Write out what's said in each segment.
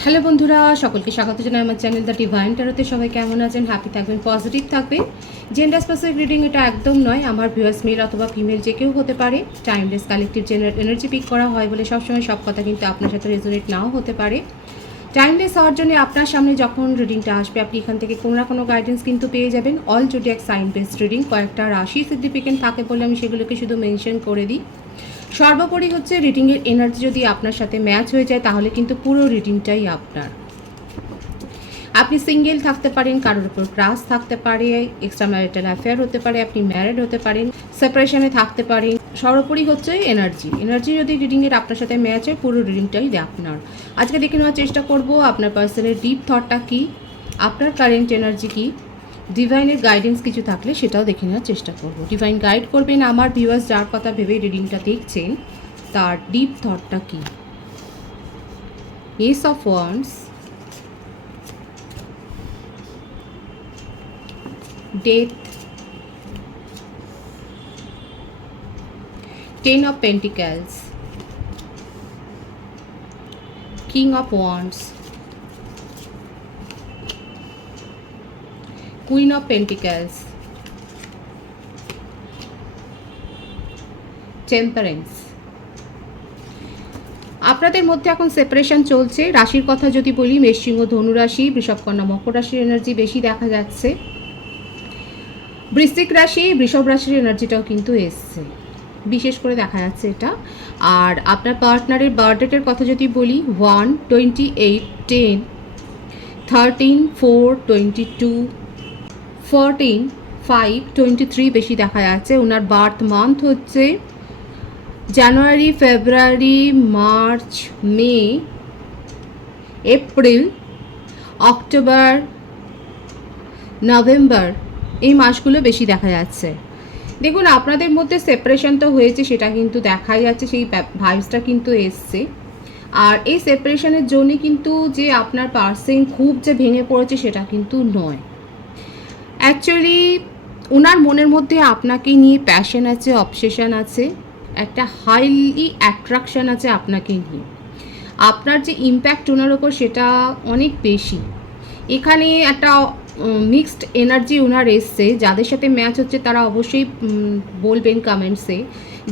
Hello বন্ধুরা, সকলকে স্বাগত জানাই আমার চ্যানেল দ্য ডিভাইন ট্যারোতে। সবাই কেমন আছেন? হ্যাপি থাকবেন, পজিটিভ থাকবেন। জেন্ডার স্পেসিফিক রিডিং এটা একদম নয়। আমার ভিউয়ার্স মেল অথবা ফিমেল যে কেউ হতে পারে। টাইমলেস কালেকটিভ এনার্জি পিক করা হয় বলে সবসময় সব কথা কিন্তু আপনার সাথে রেজোনেট নাও হতে পারে। টাইমলেস হওয়ার জন্য আপনার সামনে যখন রিডিংটা আসবে, আপনি এখান থেকে কোনো না কোনো গাইডেন্স কিন্তু পেয়ে যাবেন। All zodiac sign based reading, কয়েকটা রাশি সিগনিফিকেন্ট থাকে বলে আমি সেগুলোকে শুধু মেনশন করে দিই। সর্বোপরি হচ্ছে রিডিংয়ের এনার্জি যদি আপনার সাথে ম্যাচ হয়ে যায় তাহলে কিন্তু পুরো রিডিংটাই আপনার। আপনি সিঙ্গেল থাকতে পারেন, কারোর উপর ক্রাশ থাকতে পারে, এক্সট্রা ম্যারিটাল অ্যাফেয়ার হতে পারে, আপনি ম্যারিড হতে পারেন, সেপারেশনে থাকতে পারেন। সর্বোপরি হচ্ছে এনার্জি যদি রিডিংয়ের আপনার সাথে ম্যাচ হয় পুরো রিডিংটাই আপনার। আজকে দেখে নেওয়ার চেষ্টা করব আপনার পার্সনের ডিপ থটটা কী, আপনার কারেন্ট এনার্জি কী, ডিভাইনের গাইডেন্স কিছু থাকলে সেটাও দেখে নেওয়ার চেষ্টা করব। ডিভাইন গাইড করবেন আমার ভিউয়ার্স যার কথা ভেবে রিডিংটা দেখছেন, তার ডিপ থটটা কী। Ace of wands, Death, Ten of Pentacles, King of Wands, Queen of Pentacles, Temperance। আপনাদের মধ্যে এখন সেপারেশন চলছে। রাশির কথা যদি বলি, মেষ, সিংহ, ধনু রাশি, বৃষভ, কন্যা, মকর রাশির এনার্জি বেশি দেখা যাচ্ছে। বৃশ্চিক রাশি, বৃষভ রাশির এনার্জিটাও কিন্তু এসছে, বিশেষ করে দেখা যাচ্ছে এটা। আর আপনার পার্টনারের বার্থডেটের কথা যদি বলি, 1, 28, 10, 13, 4, 22, 14, 5, 23 বেশি দেখা যাচ্ছে। ওনার বার্থ মান্থ হচ্ছে জানুয়ারি, ফেব্রুয়ারি, March, May, April, October, November, এই মাসগুলো বেশি দেখা যাচ্ছে। দেখুন, আপনাদের মধ্যে সেপারেশন তো হয়েছে, সেটা কিন্তু দেখাই যাচ্ছে, সেই ভাইবসটা কিন্তু এসছে। আর এই সেপারেশনের জন্য কিন্তু যে আপনার পার্সন খুব যে ভেঙে পড়েছে সেটা কিন্তু নয়। অ্যাকচুয়ালি ওনার মনের মধ্যে আপনাকে নিয়ে প্যাশন আছে, অবসেশন আছে, একটা হাইলি অ্যাট্রাকশন আছে আপনাকে নিয়ে। আপনার যে ইম্প্যাক্ট ওনার ওপর সেটা অনেক বেশি। এখানে একটা মিক্সড এনার্জি ওনার এসছে। যাদের সাথে ম্যাচ হচ্ছে তারা অবশ্যই বলবেন কমেন্টসে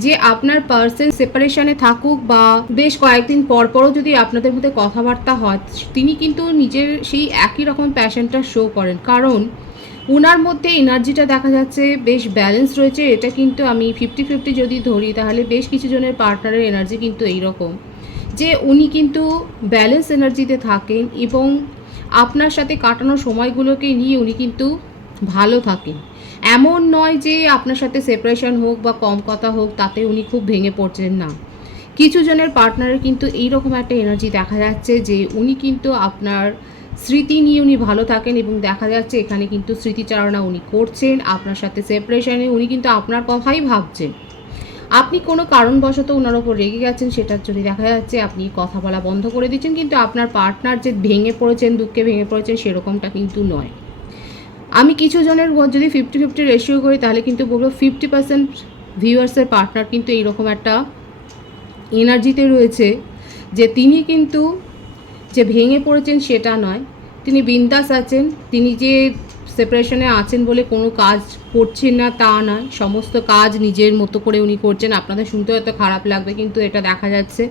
যে আপনার পার্সন সেপারেশনে থাকুক বা বেশ কয়েকদিন পর পরও যদি আপনাদের মধ্যে কথাবার্তা হয়, তিনি কিন্তু নিজের সেই একই রকম প্যাশনটা শো করেন। কারণ ওনার মধ্যে এনার্জিটা দেখা যাচ্ছে বেশ ব্যালেন্স রয়েছে। এটা কিন্তু আমি 50-50 যদি ধরি তাহলে বেশ কিছু জনের পার্টনারের এনার্জি কিন্তু এইরকম যে উনি কিন্তু ব্যালেন্স এনার্জিতে থাকেন এবং আপনার সাথে কাটানো সময়গুলোকে নিয়ে উনি কিন্তু ভালো থাকেন। এমন নয় যে আপনার সাথে সেপারেশন হোক বা কম কথা হোক তাতে উনি খুব ভেঙে পড়ছেন না। কিছু জনের পার্টনারের কিন্তু এইরকম একটা এনার্জি দেখা যাচ্ছে যে উনি কিন্তু আপনার স্মৃতি নিয়ে উনি ভালো থাকেন এবং দেখা যাচ্ছে এখানে কিন্তু স্মৃতিচারণা উনি করছেন। আপনার সাথে সেপারেশনে উনি কিন্তু আপনার কথাই ভাবছেন। আপনি কোনো কারণবশত ওনার ওপর রেগে গেছেন, সেটার জন্য দেখা যাচ্ছে আপনি কথা বলা বন্ধ করে দিচ্ছেন, কিন্তু আপনার পার্টনার যে ভেঙে পড়েছেন, দুঃখে ভেঙে পড়েছেন সেরকমটা কিন্তু নয়। আমি কিছু জনের যদি 50-50 রেশিও করি তাহলে কিন্তু বলবো 50% ভিউয়ার্সের পার্টনার কিন্তু এইরকম একটা এনার্জিতে রয়েছে যে তিনি কিন্তু যে ভেঙে পড়েছেন সেটা নয়, তিনি বিন্দাস আছেন। তিনি যে সেপারেশনে আছেন বলে কোনো কাজ করছেন না তা নয়, সমস্ত কাজ নিজের মতো করে উনি করছেন। আপনাদের শুনতে হয়তো খারাপ লাগবে, কিন্তু এটা দেখা যাচ্ছে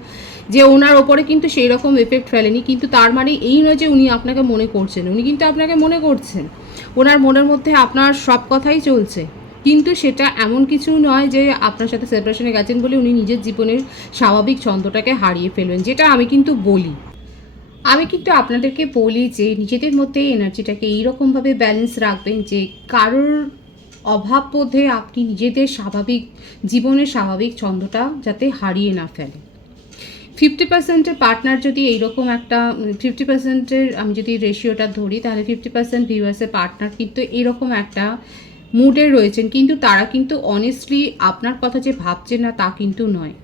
যে ওনার ওপরে কিন্তু সেই রকম এফেক্ট ফেলেনি। কিন্তু তার মানে এই নয় যে উনি আপনাকে মনে করছেন, উনি কিন্তু আপনাকে মনে করছেন। ওনার মনের মধ্যে আপনার সব কথাই চলছে, কিন্তু সেটা এমন কিছু নয় যে আপনার সাথে সেপারেশনে গেছেন বলে উনি নিজের জীবনের স্বাভাবিক ছন্দটাকে হারিয়ে ফেলবেন, যেটা আমি কিন্তু বলি। আমি কিন্তু আপনাদেরকে বলি যে নিজেদের মধ্যে এনার্জিটাকে এইরকমভাবে ব্যালেন্স রাখবেন যে কারোর অভাব বোধে আপনি নিজেদের স্বাভাবিক জীবনের স্বাভাবিক ছন্দটা যাতে হারিয়ে না ফেলেন। 50%-এর পার্টনার যদি এইরকম একটা 50%-এর আমি যদি রেশিওটা ধরি তাহলে 50% ভিউয়ার্সের পার্টনার কিন্তু এরকম একটা মুডে রয়েছেন, কিন্তু তারা কিন্তু অনেস্টলি আপনার কথা যে ভাবছেন না তা কিন্তু নয়।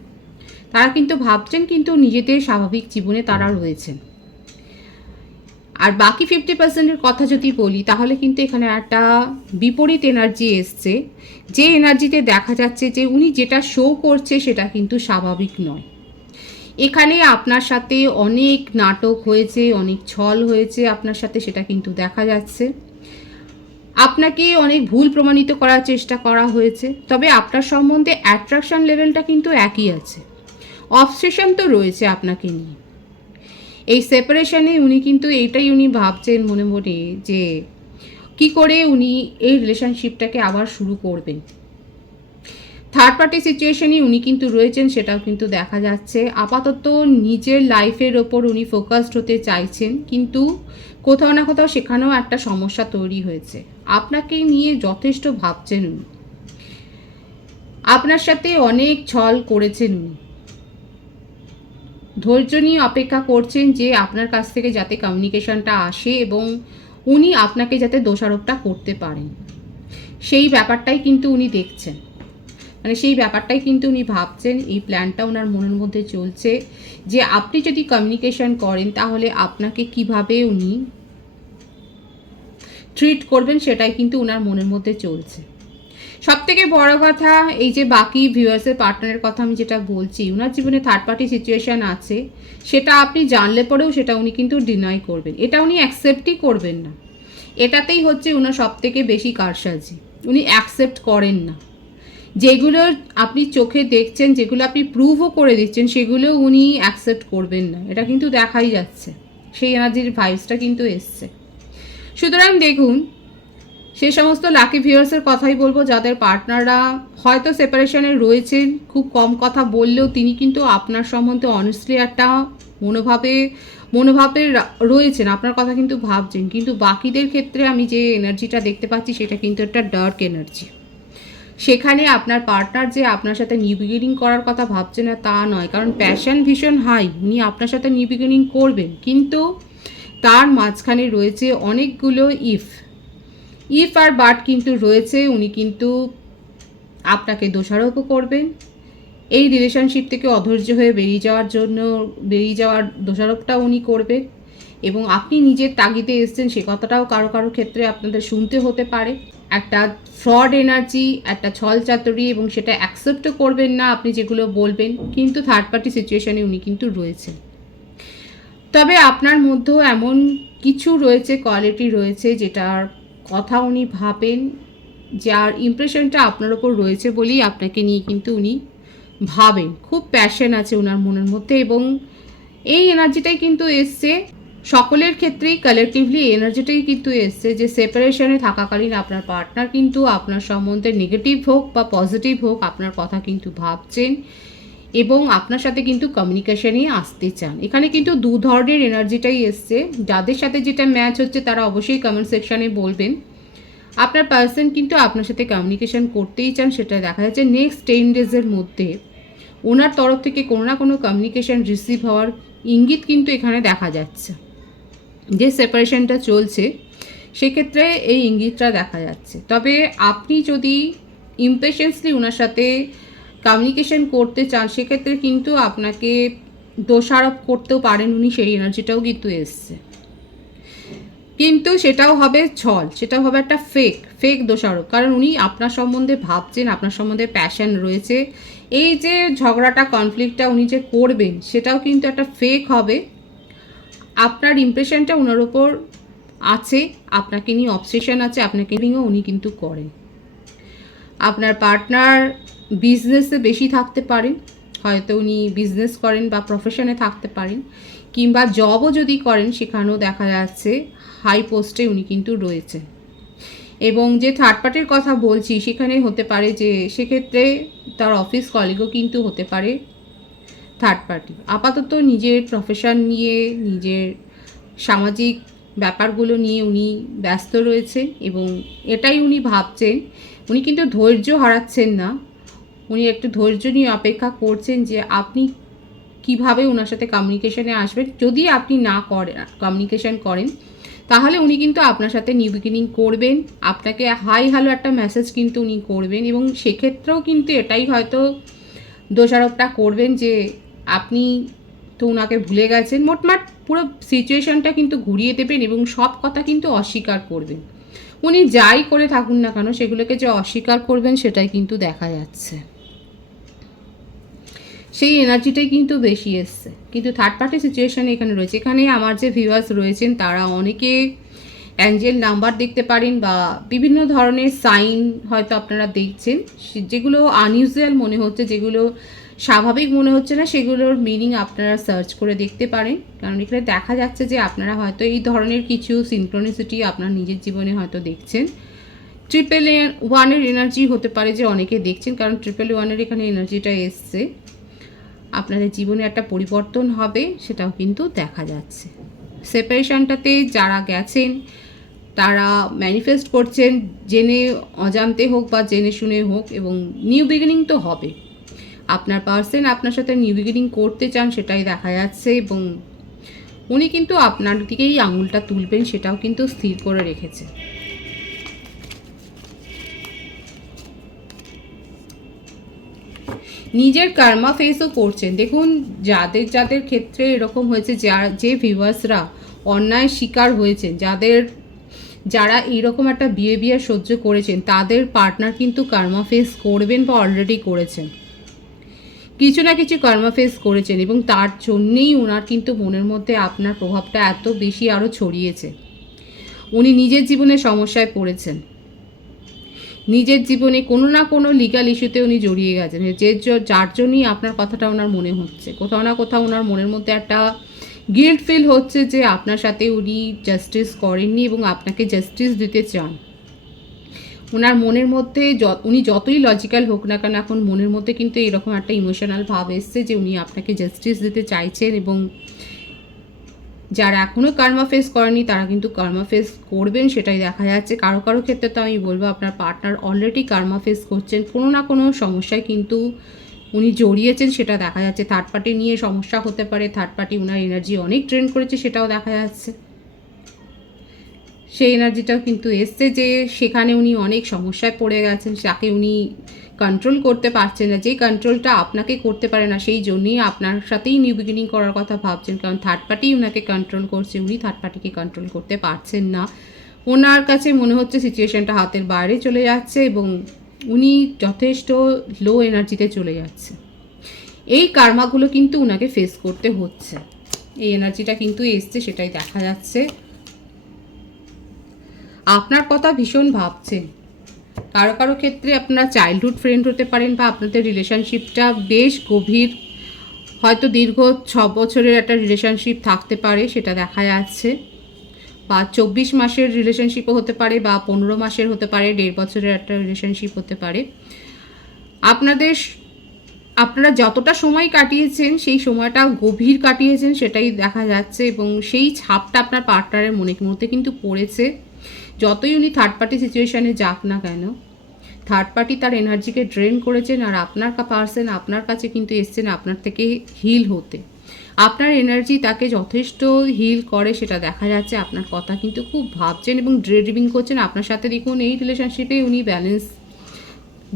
তারা কিন্তু ভাবছেন, কিন্তু নিজেদের স্বাভাবিক জীবনে তারা রয়েছেন। আর বাকি 50%-এর কথা যদি বলি তাহলে কিন্তু এখানে একটা বিপরীত এনার্জি এসছে, যে এনার্জিতে দেখা যাচ্ছে যে উনি যেটা শো করছে সেটা কিন্তু স্বাভাবিক নয়। এখানে আপনার সাথে অনেক নাটক হয়েছে, অনেক ছল হয়েছে আপনার সাথে, সেটা কিন্তু দেখা যাচ্ছে। আপনাকে অনেক ভুল প্রমাণিত করার চেষ্টা করা হয়েছে, তবে আপনার সম্বন্ধে অ্যাট্রাকশন লেভেলটা কিন্তু একই আছে। অবসেশন তো রয়েছে আপনাকে নিয়ে। এই সেপারেশনে উনি কিন্তু এইটাই উনি ভাবছেন মনে মনে যে কি করে উনি এই রিলেশনশিপটাকে আবার শুরু করবেন। থার্ড পার্টি সিচুয়েশনই উনি কিন্তু রয়েছেন, সেটাও কিন্তু দেখা যাচ্ছে। আপাতত নিজের লাইফের ওপর উনি ফোকাসড হতে চাইছেন, কিন্তু কোথাও না কোথাও সেখানেও একটা সমস্যা তৈরি হয়েছে। আপনাকে নিয়ে যথেষ্ট ভাবছেন উনি, আপনার সাথে অনেক ছল করেছেন উনি। ধৈর্য নিয়ে অপেক্ষা করছেন যে আপনার কাছ থেকে যাতে কমিউনিকেশনটা আসে এবং উনি আপনাকে যাতে দোষারোপটা করতে পারেন, সেই ব্যাপারটাই কিন্তু উনি দেখছেন। মানে সেই ব্যাপারটাই কিন্তু উনি ভাবছেন। এই প্ল্যানটা ওনার মনের মধ্যে চলছে যে আপনি যদি কমিউনিকেশন করেন তাহলে আপনাকে কিভাবে উনি ট্রিট করবেন, সেটাই কিন্তু ওনার মনের মধ্যে চলছে। সবথেকে বড় কথা, এই যে বাকি ভিউয়ার্সের পার্টনারের কথা আমি যেটা বলছি, ওনার জীবনে থার্ড পার্টি সিচুয়েশান আছে, সেটা আপনি জানলে পরেও সেটা উনি কিন্তু ডিনাই করবেন, এটা উনি অ্যাকসেপ্টই করবেন না। এটাতেই হচ্ছে ওনার সবথেকে বেশি কারসাজি। উনি অ্যাকসেপ্ট করেন না। যেগুলো আপনি চোখে দেখছেন, যেগুলো আপনি প্রুভও করে দিচ্ছেন, সেগুলো উনি অ্যাকসেপ্ট করবেন না। এটা কিন্তু দেখাই যাচ্ছে, সেই এনার্জির ভাইবসটা কিন্তু এসছে। সুতরাং দেখুন, সে সমস্ত লাকি ভিউয়ার্সের কথাই বলবো যাদের পার্টনাররা হয়তো সেপারেশনে রয়েছেন, খুব কম কথা বললেও তিনি কিন্তু আপনার সম্বন্ধে অনেস্টলি একটা মনোভাবে রয়েছেন, আপনার কথা কিন্তু ভাবছেন। কিন্তু বাকিদের ক্ষেত্রে আমি যে এনার্জিটা দেখতে পাচ্ছি সেটা কিন্তু একটা ডার্ক এনার্জি। সেখানে আপনার পার্টনার যে আপনার সাথে নিউ বিগিনিং করার কথা ভাবছে না তা নয়, কারণ প্যাশন ভীষণ হাই, উনি আপনার সাথে নিউ বিগিনিং করবেন, কিন্তু তার মাঝখানে রয়েছে অনেকগুলো ইফ আর বাট কিন্তু রয়েছে। উনি কিন্তু আপনাকে দোষারোপও করবেন, এই রিলেশনশিপ থেকে অধৈর্য হয়ে বেরিয়ে যাওয়ার দোষারোপটা উনি করবেন, এবং আপনি নিজের তাগিদে এসছেন সে কথাটাও কারো কারো ক্ষেত্রে আপনাদের শুনতে হতে পারে। একটা ফ্রড এনার্জি, একটা ছল চাতুরি, এবং সেটা অ্যাকসেপ্টও করবেন না আপনি যেগুলো বলবেন, কিন্তু থার্ড পার্টি সিচুয়েশানে উনি কিন্তু রয়েছেন। তবে আপনার মধ্যেও এমন কিছু রয়েছে, কোয়ালিটি রয়েছে যেটার কথা উনি ভাবেন, যার ইমপ্রেশনটা আপনার ওপর রয়েছে বলেই আপনাকে নিয়ে কিন্তু উনি ভাবেন। খুব প্যাশন আছে ওনার মনের মধ্যে, এবং এই এনার্জিটাই কিন্তু এসছে সকলের ক্ষেত্রেই, কালেকটিভলি এনার্জিটাই কিন্তু এসছে যে সেপারেশনে থাকাকালীন আপনার পার্টনার কিন্তু আপনার সম্বন্ধে নেগেটিভ হোক বা পজিটিভ হোক আপনার কথা কিন্তু ভাবছেন, এবং আপনার সাথে কিন্তু কমিউনিকেশনে আসতে চান। এখানে কিন্তু দু ধরনের এনার্জিটাই এসছে। যাদের সাথে যেটা ম্যাচ হচ্ছে তারা অবশ্যই কমেন্ট সেকশানে বলবেন। আপনার পার্সন কিন্তু আপনার সাথে কমিউনিকেশন করতেই চান, সেটা দেখা যাচ্ছে নেক্সট 10 ডেজের মধ্যে ওনার তরফ থেকে কোনো না কোনো কমিউনিকেশন রিসিভ হওয়ার ইঙ্গিত কিন্তু এখানে দেখা যাচ্ছে। যে সেপারেশনটা চলছে সেক্ষেত্রে এই ইঙ্গিতটা দেখা যাচ্ছে। তবে আপনি যদি ইম্পেশেন্সলি ওনার সাথে কমিউনিকেশন করতে চান সেক্ষেত্রে কিন্তু আপনাকে দোষারোপ করতেও পারেন উনি, সেই এনার্জিটাও কিন্তু এসছে, কিন্তু সেটাও হবে ছল, সেটাও হবে একটা ফেক দোষারোপ, কারণ উনি আপনার সম্বন্ধে ভাবছেন, আপনার সম্বন্ধে প্যাশন রয়েছে। এই যে ঝগড়াটা, কনফ্লিক্টটা উনি যে করবেন সেটাও কিন্তু একটা ফেক হবে। আপনার ইমপ্রেশনটা ওনার ওপর আছে, আপনাকে নিয়ে অবসেশন আছে, আপনাকে নিয়েও উনি কিন্তু করেন। আপনার পার্টনার বিজনেসে বেশি থাকতে পারেন, হয়তো উনি বিজনেস করেন বা প্রফেশনে থাকতে পারেন, কিংবা জবও যদি করেন সেখানেও দেখা যাচ্ছে হাই পোস্টে উনি কিন্তু রয়েছেন। এবং যে থার্ড পার্টির কথা বলছি সেখানে হতে পারে যে সেক্ষেত্রে তার অফিস কলিগও কিন্তু হতে পারে থার্ড পার্টি। আপাতত নিজের প্রফেশন নিয়ে, নিজের সামাজিক ব্যাপারগুলো নিয়ে উনি ব্যস্ত রয়েছেন, এবং এটাই উনি ভাবছেন। উনি কিন্তু ধৈর্য হারাচ্ছেন না, উনি একটু ধৈর্য নিয়ে অপেক্ষা করছেন যে আপনি কিভাবে ওনার সাথে কমিউনিকেশনে আসবেন। যদি আপনি না করেন, কমিউনিকেশন করেন, তাহলে উনি কিন্তু আপনার সাথে নিউ বিগিনিং করবেন, আপনাকে হাই হ্যালো একটা মেসেজ কিন্তু উনি করবেন, এবং সেক্ষেত্রেও কিন্তু এটাই হয়তো দোষারোপটা করবেন যে আপনি তো ওনাকে ভুলে গেছেন। মোটমাট পুরো সিচুয়েশনটা কিন্তু ঘুরিয়ে দেবেন এবং সব কথা কিন্তু অস্বীকার করবেন। উনি যাই করে থাকুন না কেন সেগুলোকে যে অস্বীকার করবেন সেটাই কিন্তু দেখা যাচ্ছে। সেই এনার্জিটাই কিন্তু বেশি এসছে। কিন্তু থার্ড পার্টি সিচুয়েশানে এখানে রয়েছে। এখানে আমার যে ভিউয়ার্স রয়েছেন তারা অনেকে অ্যাঞ্জেল নাম্বার দেখতে পারেন বা বিভিন্ন ধরনের সাইন হয়তো আপনারা দেখছেন, যেগুলো আনইউজুয়াল মনে হচ্ছে, যেগুলো স্বাভাবিক মনে হচ্ছে না, সেগুলোর মিনিং আপনারা সার্চ করে দেখতে পারেন। কারণ এখানে দেখা যাচ্ছে যে আপনারা হয়তো এই ধরনের কিছু সিনক্রোনিসিটি আপনার নিজের জীবনে হয়তো দেখছেন। 111 এনার্জি হতে পারে যে অনেকে দেখছেন, কারণ 111 এখানে এনার্জিটা এসছে। আপনাদের জীবনে একটা পরিবর্তন হবে, সেটাও কিন্তু দেখা যাচ্ছে। সেপারেশনটাতে যারা গেছেন তারা ম্যানিফেস্ট করছেন, জেনে অজান্তে হোক বা জেনে শুনে হোক, এবং নিউ বিগিনিং তো হবে। আপনার পার্সন আপনার সাথে নিউ বিগিনিং করতে চান, সেটাই দেখা যাচ্ছে, এবং উনি কিন্তু আপনার দিকেই আঙুলটা তুলবেন, সেটাও কিন্তু স্থির করে রেখেছে। নিজের কার্মা ফেসও করছেন। দেখুন, যাদের যাদের ক্ষেত্রে এরকম হয়েছে, যে ভিউয়ার্সরা অন্যায় শিকার হয়েছেন, যারা এইরকম একটা বিহেভিয়ার সহ্য করেছেন, তাদের পার্টনার কিন্তু কার্মা ফেস করবেন বা অলরেডি করেছেন, কিছু না কিছু কার্মা ফেস করেছেন, এবং তার জন্যেই ওনার কিন্তু মনের মধ্যে আপনার প্রভাবটা এত বেশি আরও ছড়িয়েছে। উনি নিজের জীবনে সমস্যায় পড়েছেন, নিজের জীবনে কোনো না কোনো লিগাল ইস্যুতে উনি জড়িয়ে গেছেন, যার জন্যই আপনার কথাটা ওনার মনে হচ্ছে। কোথাও না কোথাও ওনার মনের মধ্যে একটা গিল্ট ফিল হচ্ছে যে আপনার সাথে উনি জাস্টিস করেননি এবং আপনাকে জাস্টিস দিতে চান। ওনার মনের মধ্যে উনি যতই লজিক্যাল হোক না কেন, এখন মনের মধ্যে কিন্তু এরকম একটা ইমোশনাল ভাব এসছে যে উনি আপনাকে জাস্টিস দিতে চাইছেন, এবং যারা এখনও কার্মা ফেস করেনি তারা কিন্তু কার্মা ফেস করবেন, সেটাই দেখা যাচ্ছে। কারো কারো ক্ষেত্রে তো আমি বলবো আপনার পার্টনার অলরেডি কার্মা ফেস করছেন, কোনো না কোনো সমস্যায় কিন্তু উনি জড়িয়েছেন, সেটা দেখা যাচ্ছে। থার্ড পার্টি নিয়ে সমস্যা হতে পারে, থার্ড পার্টি ওনার এনার্জি অনেক ড্রেন করেছে, সেটাও দেখা যাচ্ছে। সেই এনার্জিটাও কিন্তু এসছে যে সেখানে উনি অনেক সমস্যায় পড়ে গেছেন, যাকে উনি কন্ট্রোল করতে পারছেন না। যেই কন্ট্রোলটা আপনাকে করতে পারে না, সেই জন্যই আপনার সাথেই নিউ বিগিনিং করার কথা ভাবছেন, কারণ থার্ড পার্টি ওনাকে কন্ট্রোল করছে, উনি থার্ড পার্টিকে কন্ট্রোল করতে পারছেন না। ওনার কাছে মনে হচ্ছে সিচুয়েশনটা হাতের বাইরে চলে যাচ্ছে, এবং উনি যথেষ্ট লো এনার্জিতে চলে যাচ্ছে। এই কার্মাগুলো কিন্তু ওনাকে ফেস করতে হচ্ছে। এই এনার্জিটা কিন্তু এসছে, সেটাই দেখা যাচ্ছে। আপনার কথা ভীষণ ভাবছেন। কারো কারো ক্ষেত্রে আপনারা চাইল্ডহুড ফ্রেন্ড হতে পারেন, বা আপনাদের রিলেশনশিপটা বেশ গভীর, হয়তো দীর্ঘ 6 বছরের একটা রিলেশনশিপ থাকতে পারে, সেটা দেখা যাচ্ছে। বা 24 মাসের রিলেশনশিপও হতে পারে, বা 15 মাসের হতে পারে, 1.5 বছরের একটা রিলেশনশিপ হতে পারে। আপনারা যতটা সময় কাটিয়েছেন, সেই সময়টা গভীর কাটিয়েছেন, সেটাই দেখা যাচ্ছে, এবং সেই ছাপটা আপনার পার্টনারের মনের মধ্যে কিন্তু পড়েছে। যতই উনি থার্ড পার্টি সিচুয়েশানে যাক না কেন, থার্ড পার্টি তার এনার্জিকে ড্রেন করেছেন, আর আপনার পার্সন আপনার কাছে কিন্তু এসছেন আপনার থেকে হিল হতে। আপনার এনার্জি তাকে যথেষ্ট হিল করে, সেটা দেখা যাচ্ছে। আপনার কথা কিন্তু খুব ভাবছেন এবং ড্রিভিং করছেন আপনার সাথে। দেখুন, এই রিলেশনশিপে উনি ব্যালেন্স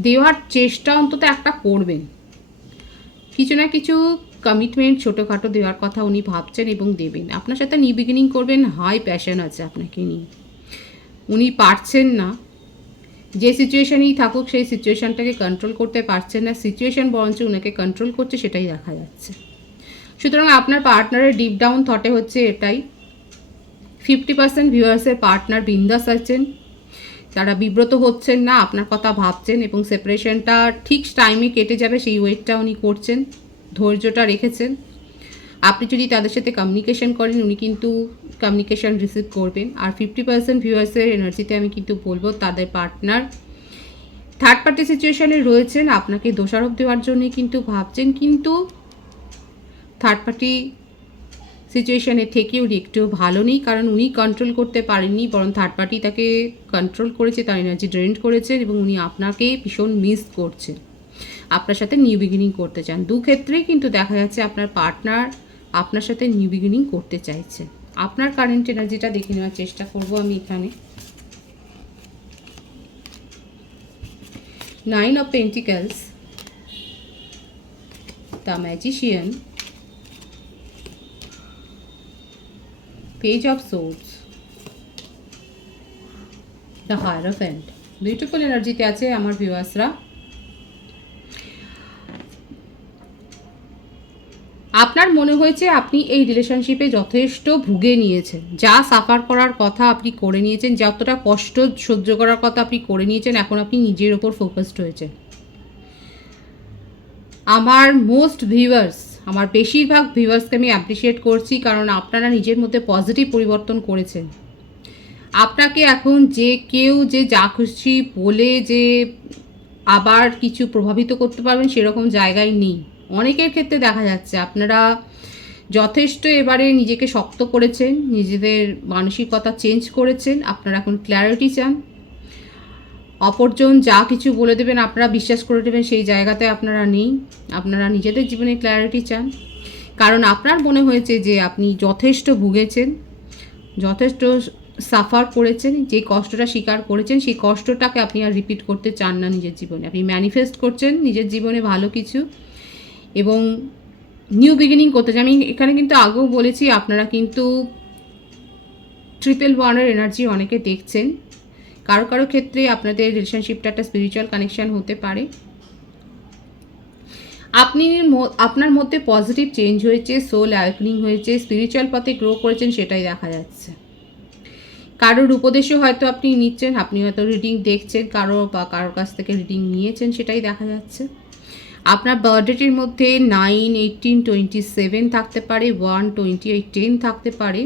দেওয়ার চেষ্টা অন্তত একটা করবেন, কিছু না কিছু কমিটমেন্ট ছোটোখাটো দেওয়ার কথা উনি ভাবছেন এবং দেবেন। আপনার সাথে নিউ বিগিনিং করবেন, হাই প্যাশন আছে আপনাকে নিয়ে। উনি পারছেন না, যে সিচুয়েশানেই থাকুক সেই সিচুয়েশানটাকে কন্ট্রোল করতে পারছেন না, সিচুয়েশান বরঞ্চ ওনাকে কন্ট্রোল করছে, সেটাই দেখা যাচ্ছে। সুতরাং আপনার পার্টনারের ডিপ ডাউন থটে হচ্ছে এটাই। 50% ভিউয়ার্সের পার্টনার বিন্দাস আছেন, তারা বিব্রত হচ্ছেন না, আপনার কথা ভাবছেন, এবং সেপারেশনটা ঠিক টাইমে কেটে যাবে সেই ওয়েটটা উনি করছেন, ধৈর্যটা রেখেছেন। আপনি যদি তাদের সাথে কমিউনিকেশন করেন, উনি কিন্তু কমিউনিকেশন রিসিভ করবেন। আর 50% ভিউয়ার্সের এনার্জিতে আমি কিন্তু বলবো তাদের পার্টনার থার্ড পার্টি সিচুয়েশানে রয়েছেন, আপনাকে দোষারোপ দেওয়ার জন্যে কিন্তু ভাবছেন, কিন্তু থার্ড পার্টি সিচুয়েশানে থেকে উনি একটু ভালো নেই, কারণ উনি কন্ট্রোল করতে পারেননি, বরং থার্ড পার্টি তাকে কন্ট্রোল করেছে, তার এনার্জি ড্রেন করেছে, এবং উনি আপনাকে ভীষণ মিস করছেন, আপনার সাথে নিউ বিগিনিং করতে চান। দু ক্ষেত্রেই কিন্তু দেখা যাচ্ছে আপনার পার্টনার আপনার সাথে নিউ বিগিনিং করতে চাইছে। আপনার কারেন্ট এনার্জিটা দেখে নেওয়ার চেষ্টা করব আমি এখানে। 9 of Pentacles, the Magician, Page of Swords, the Hierophant. Beautiful এনার্জিতে আছে আমার ভিউয়ার্সরা। আপনার মনে হয়েছে আপনি এই রিলেশনশিপে যথেষ্ট ভুগে নিয়েছেন, যা সাফার করার কথা আপনি করে নিয়েছেন, যতটা কষ্ট সহ্য করার কথা আপনি করে নিয়েছেন, এখন আপনি নিজের ওপর ফোকাসড হয়েছেন। আমার আমার বেশিরভাগ ভিউয়ার্সকে আমি অ্যাপ্রিসিয়েট করছি, কারণ আপনারা নিজের মধ্যে পজিটিভ পরিবর্তন করেছেন। আপনাকে এখন যে কেউ যে যা খুশি বলে যে আবার কিছু প্রভাবিত করতে পারবেন সেরকম জায়গায় নেই। অনেকের ক্ষেত্রে দেখা যাচ্ছে আপনারা যথেষ্ট এবারে নিজেকে শক্ত করেছেন, নিজেদের মানসিকতা চেঞ্জ করেছেন, আপনারা এখন ক্ল্যারিটি চান। অপরজন যা কিছু বলে দেবেন আপনারা বিশ্বাস করে দেবেন সেই জায়গাতে আপনারা নেই, আপনারা নিজেদের জীবনে ক্ল্যারিটি চান। কারণ আপনার মনে হয়েছে যে আপনি যথেষ্ট ভুগেছেন, যথেষ্ট সাফার করেছেন, যে কষ্টটা স্বীকার করেছেন সেই কষ্টটাকে আপনি আর রিপিট করতে চান না নিজের জীবনে। আপনি ম্যানিফেস্ট করছেন নিজের জীবনে ভালো কিছু এবং নিউ বিগিনিং করতে চান। আমি এখানে কিন্তু আগেও বলেছি আপনারা কিন্তু 111 এনার্জি অনেকে দেখছেন। কারো কারো ক্ষেত্রে আপনাদের রিলেশনশিপটা একটা স্পিরিচুয়াল কানেকশন হতে পারে। আপনার মধ্যে পজিটিভ চেঞ্জ হয়েছে, সোল অ্যাওয়েকনিং হয়েছে, স্পিরিচুয়াল পথে গ্রো করেছেন, সেটাই দেখা যাচ্ছে। কারোর উপদেশও হয়তো আপনি নিচ্ছেন, আপনি হয়তো রিডিং দেখছেন কারোর কাছ থেকে রিডিং নিয়েছেন, সেটাই দেখা যাচ্ছে। আপনার বার্থডেটির মধ্যে 9, 18, 27 থাকতে পারে, 1, 28, 10 থাকতে পারে,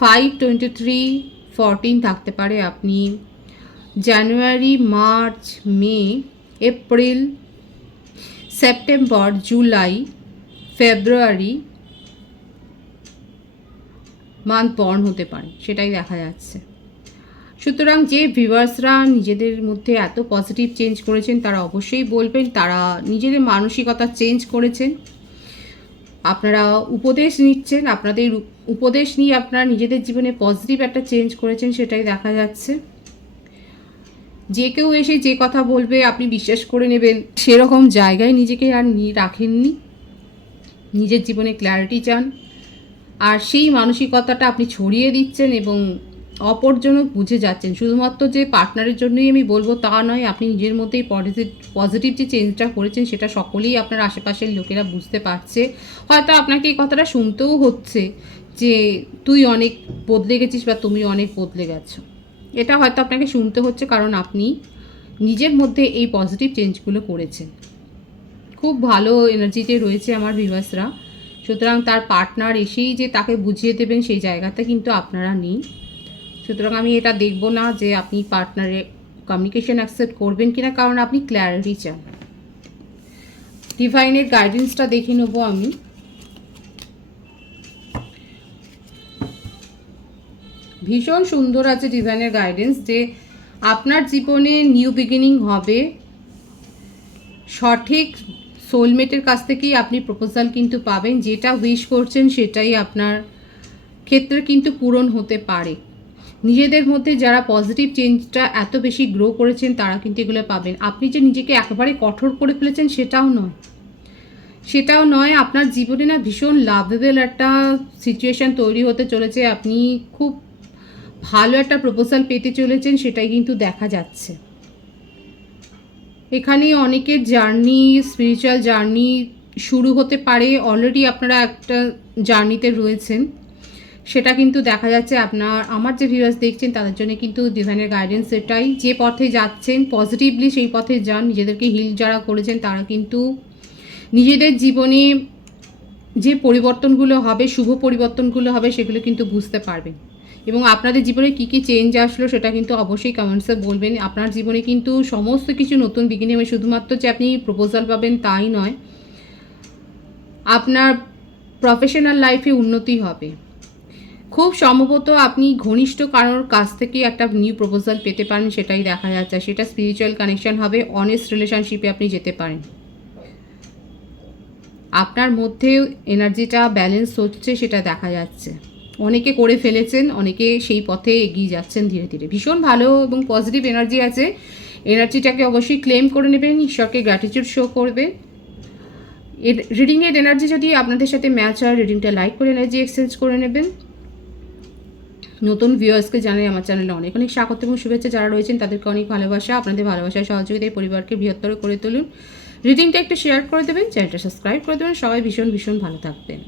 5, 23, 14 থাকতে পারে। আপনি January, March, May, April, September, July, February month born হতে পারে, সেটাই দেখা যাচ্ছে। সুতরাং যে ভিউয়ার্সরা নিজেদের মধ্যে এত পজিটিভ চেঞ্জ করেছেন তারা অবশ্যই বলবেন তারা নিজেদের মানসিকতা চেঞ্জ করেছেন। আপনারা উপদেশ নিচ্ছেন, আপনাদের উপদেশ নিয়ে আপনারা নিজেদের জীবনে পজিটিভ একটা চেঞ্জ করেছেন, সেটাই দেখা যাচ্ছে। যে কেউ এসে যে কথা বলবে আপনি বিশ্বাস করে নেবেন সেরকম জায়গায় নিজেকে আর রাখেননি। নিজের জীবনে ক্ল্যারিটি চান, আর সেই মানসিকতাটা আপনি ছড়িয়ে দিচ্ছেন এবং অপরজনও বুঝে যাচ্ছেন। শুধুমাত্র যে পার্টনারের জন্যই আমি বলবো তা নয়, আপনি নিজের মধ্যেই পজিটিভ যে চেঞ্জটা করেছেন সেটা সকলেই আপনার আশেপাশের লোকেরা বুঝতে পারছে। হয়তো আপনাকে এই কথাটা শুনতেও হচ্ছে যে তুই অনেক বদলে গেছিস বা তুমি অনেক বদলে গেছো, এটা হয়তো আপনাকে শুনতে হচ্ছে কারণ আপনি নিজের মধ্যে এই পজিটিভ চেঞ্জগুলো করেছেন। খুব ভালো এনার্জিতে রয়েছে আমার ভিউয়ার্সরা। সুতরাং তার পার্টনার এসেই যে তাকে বুঝিয়ে দেবেন সেই জায়গাতে কিন্তু আপনারা নেই। সুতরাং আমি এটা দেখব না যে আপনি পার্টনারের কমিউনিকেশন অ্যাকসেপ্ট করবেন কিনা, কারণ আপনি ক্ল্যারিটি চান। ডিভাইনের গাইডেন্সটা দেখে নেবো আমি। ভীষণ সুন্দর আছে ডিভাইনের গাইডেন্স যে আপনার জীবনে নিউ বিগিনিং হবে। সঠিক সোলমেটের কাছ থেকেই আপনি প্রপোজাল কিন্তু পাবেন, যেটা উইশ করছেন সেটাই আপনার ক্ষেত্রে কিন্তু পূরণ হতে পারে। নিজেদের মধ্যে যারা পজিটিভ চেঞ্জটা এত বেশি গ্রো করেছেন তারা কিন্তু এগুলো পাবেন। আপনি যে নিজেকে একেবারে কঠোর করে ফেলেছেন সেটাও নয়। আপনার জীবনে না ভীষণ লাভেবল একটা সিচুয়েশান তৈরি হতে চলেছে। আপনি খুব ভালো একটা প্রপোজাল পেতে চলেছেন, সেটাই কিন্তু দেখা যাচ্ছে। এখানে অনেকের জার্নি, স্পিরিচুয়াল জার্নি শুরু হতে পারে। অলরেডি আপনারা একটা জার্নিতে রয়েছেন, সেটা কিন্তু দেখা যাচ্ছে। আমার যে ভিউয়ার্স দেখছেন তাদের জন্য কিন্তু ডিভাইনের গাইডেন্স এটাই, যে পথে যাচ্ছেন পজিটিভলি সেই পথে যান। নিজেদেরকে হিল যারা করেছেন তারা কিন্তু নিজেদের জীবনে যে পরিবর্তনগুলো হবে, শুভ পরিবর্তনগুলো হবে, সেগুলো কিন্তু বুঝতে পারবেন। এবং আপনাদের জীবনে কী কী চেঞ্জ আসলো সেটা কিন্তু অবশ্যই কমেন্টসে বলবেন। আপনার জীবনে কিন্তু সমস্ত কিছু নতুন বিগিনিং হবে। শুধুমাত্র যে আপনি প্রপোজাল পাবেন তাই নয়, আপনার প্রফেশনাল লাইফে উন্নতি হবে। খুব সম্ভবত আপনি ঘনিষ্ঠ কারোর কাছ থেকে একটা নিউ প্রপোজাল পেতে পারেন, সেটাই দেখা যাচ্ছে। সেটা স্পিরিচুয়াল কানেকশন হবে, অনেস্ট রিলেশনশিপে আপনি যেতে পারেন। আপনার মধ্যে এনার্জিটা ব্যালেন্স হচ্ছে, সেটা দেখা যাচ্ছে। অনেকে করে ফেলেছেন, অনেকে সেই পথে এগিয়ে যাচ্ছেন ধীরে ধীরে। ভীষণ ভালো এবং পজিটিভ এনার্জি আছে। এনার্জিটাকে অবশ্যই ক্লেম করে নেবেন, ঈশ্বরকে গ্র্যাটিটিউড শো করবেন। রিডিংয়ের এনার্জি যদি আপনাদের সাথে ম্যাচ হয়, রিডিংটা লাইক করে এনার্জি এক্সচেঞ্জ করে নেবেন। নতুন ভিউয়ার্সকে জানাই আমার চ্যানেলে অনেক অনেক স্বাগত এবং শুভেচ্ছা। যারা রয়েছেন তাদেরকে অনেক ভালোবাসা। আপনাদের ভালোবাসায় সহযোগিতায় পরিবারকে বৃহত্তর করে তুলুন। রিডিংটা একটু শেয়ার করে দেবেন, চ্যানেলটা সাবস্ক্রাইব করে দেবেন। সবাই ভীষণ ভীষণ ভালো থাকবেন।